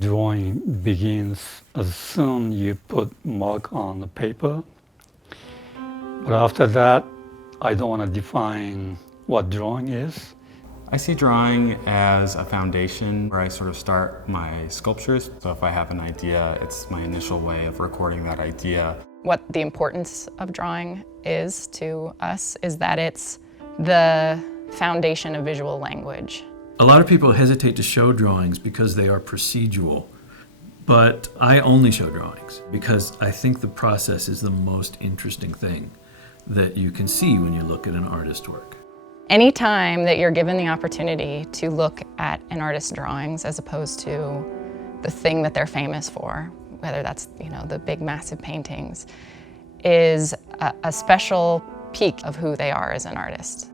Drawing begins as soon you put mark on the paper. But after that, I don't want to define what drawing is. I see drawing as a foundation where I sort of start my sculptures. So if I have an idea, it's my initial way of recording that idea. What the importance of drawing is to us is that it's the foundation of visual language. A lot of people hesitate to show drawings because they are procedural, but I only show drawings because I think the process is the most interesting thing that you can see when you look at an artist's work. Anytime that you're given the opportunity to look at an artist's drawings as opposed to the thing that they're famous for, whether that's the big massive paintings, is a special peak of who they are as an artist.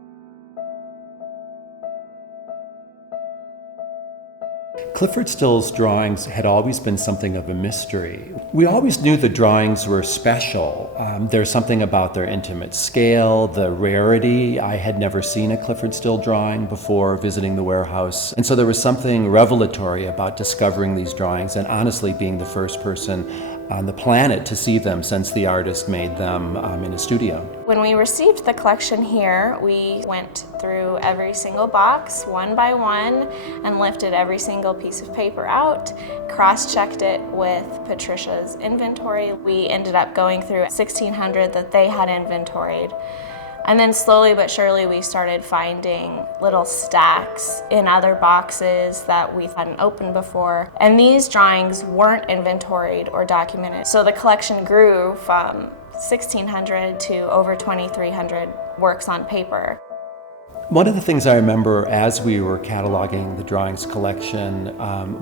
Clyfford Still's drawings had always been something of a mystery. We always knew the drawings were special. There's something about their intimate scale, the rarity. I had never seen a Clyfford Still drawing before visiting the warehouse. And so there was something revelatory about discovering these drawings and honestly being the first person on the planet to see them since the artist made them in a studio. When we received the collection here, we went through every single box one by one and lifted every single piece of paper out, cross-checked it with Patricia's inventory. We ended up going through 1,600 that they had inventoried. And then slowly but surely we started finding little stacks in other boxes that we hadn't opened before. And these drawings weren't inventoried or documented. So the collection grew from 1,600 to over 2,300 works on paper. One of the things I remember as we were cataloging the drawings collection,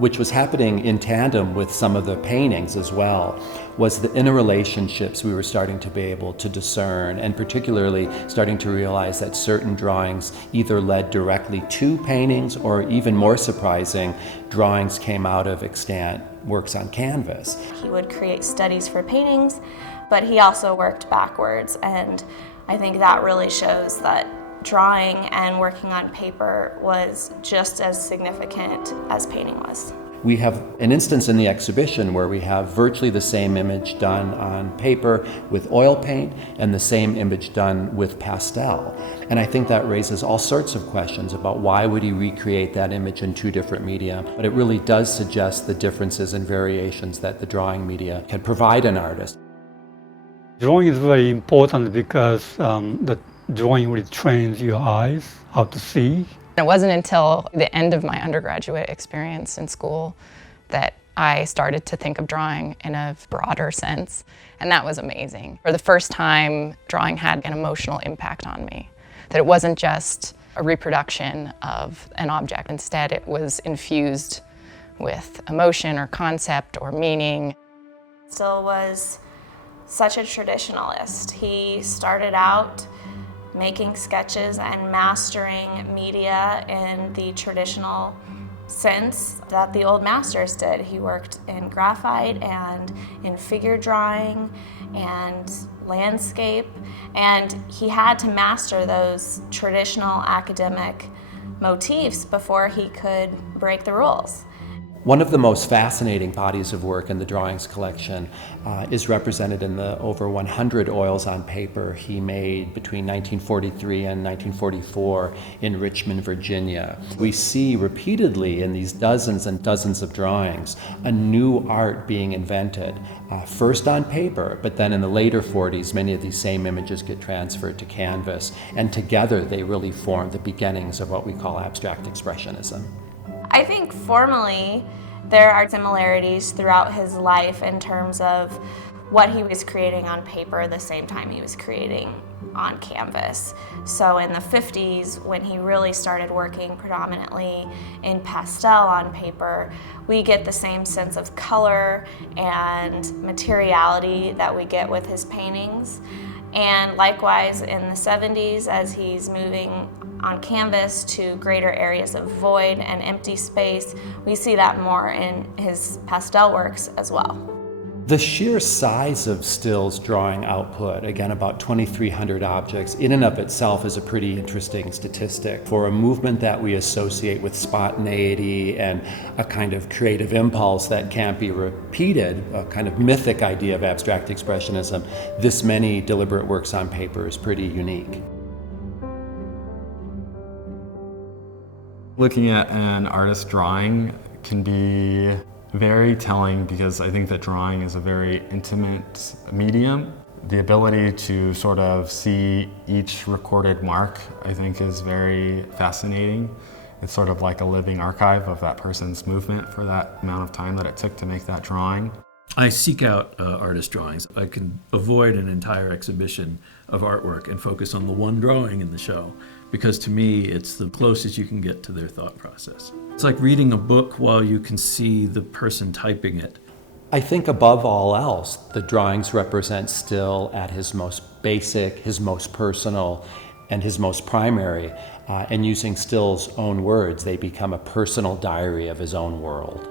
which was happening in tandem with some of the paintings as well, was the interrelationships we were starting to be able to discern, and particularly starting to realize that certain drawings either led directly to paintings, or even more surprising, drawings came out of extant works on canvas. He would create studies for paintings, but he also worked backwards, and I think that really shows that drawing and working on paper was just as significant as painting was. We have an instance in the exhibition where we have virtually the same image done on paper with oil paint and the same image done with pastel. And I think that raises all sorts of questions about why would he recreate that image in two different media. But it really does suggest the differences and variations that the drawing media can provide an artist. Drawing is very important because the drawing really trains your eyes how to see. It wasn't until the end of my undergraduate experience in school that I started to think of drawing in a broader sense, and that was amazing. For the first time, drawing had an emotional impact on me, that it wasn't just a reproduction of an object. Instead, it was infused with emotion or concept or meaning. Still was such a traditionalist. He started out making sketches and mastering media in the traditional sense that the old masters did. He worked in graphite and in figure drawing and landscape, and he had to master those traditional academic motifs before he could break the rules. One of the most fascinating bodies of work in the drawings collection is represented in the over 100 oils on paper he made between 1943 and 1944 in Richmond, Virginia. We see repeatedly in these dozens and dozens of drawings a new art being invented, first on paper, but then in the later 40s, many of these same images get transferred to canvas, and together they really form the beginnings of what we call abstract expressionism. I think formally there are similarities throughout his life in terms of what he was creating on paper the same time he was creating on canvas. So in the 50s, when he really started working predominantly in pastel on paper, we get the same sense of color and materiality that we get with his paintings. And likewise in the 70s, as he's moving on canvas to greater areas of void and empty space, we see that more in his pastel works as well. The sheer size of Still's drawing output, again about 2,300 objects, in and of itself is a pretty interesting statistic. For a movement that we associate with spontaneity and a kind of creative impulse that can't be repeated, a kind of mythic idea of abstract expressionism, this many deliberate works on paper is pretty unique. Looking at an artist's drawing can be very telling because I think that drawing is a very intimate medium. The ability to sort of see each recorded mark, I think, is very fascinating. It's sort of like a living archive of that person's movement for that amount of time that it took to make that drawing. I seek out artist drawings. I can avoid an entire exhibition of artwork and focus on the one drawing in the show, because to me it's the closest you can get to their thought process. It's like reading a book while you can see the person typing it. I think above all else, the drawings represent Still at his most basic, his most personal, and his most primary. And using Still's own words, they become a personal diary of his own world.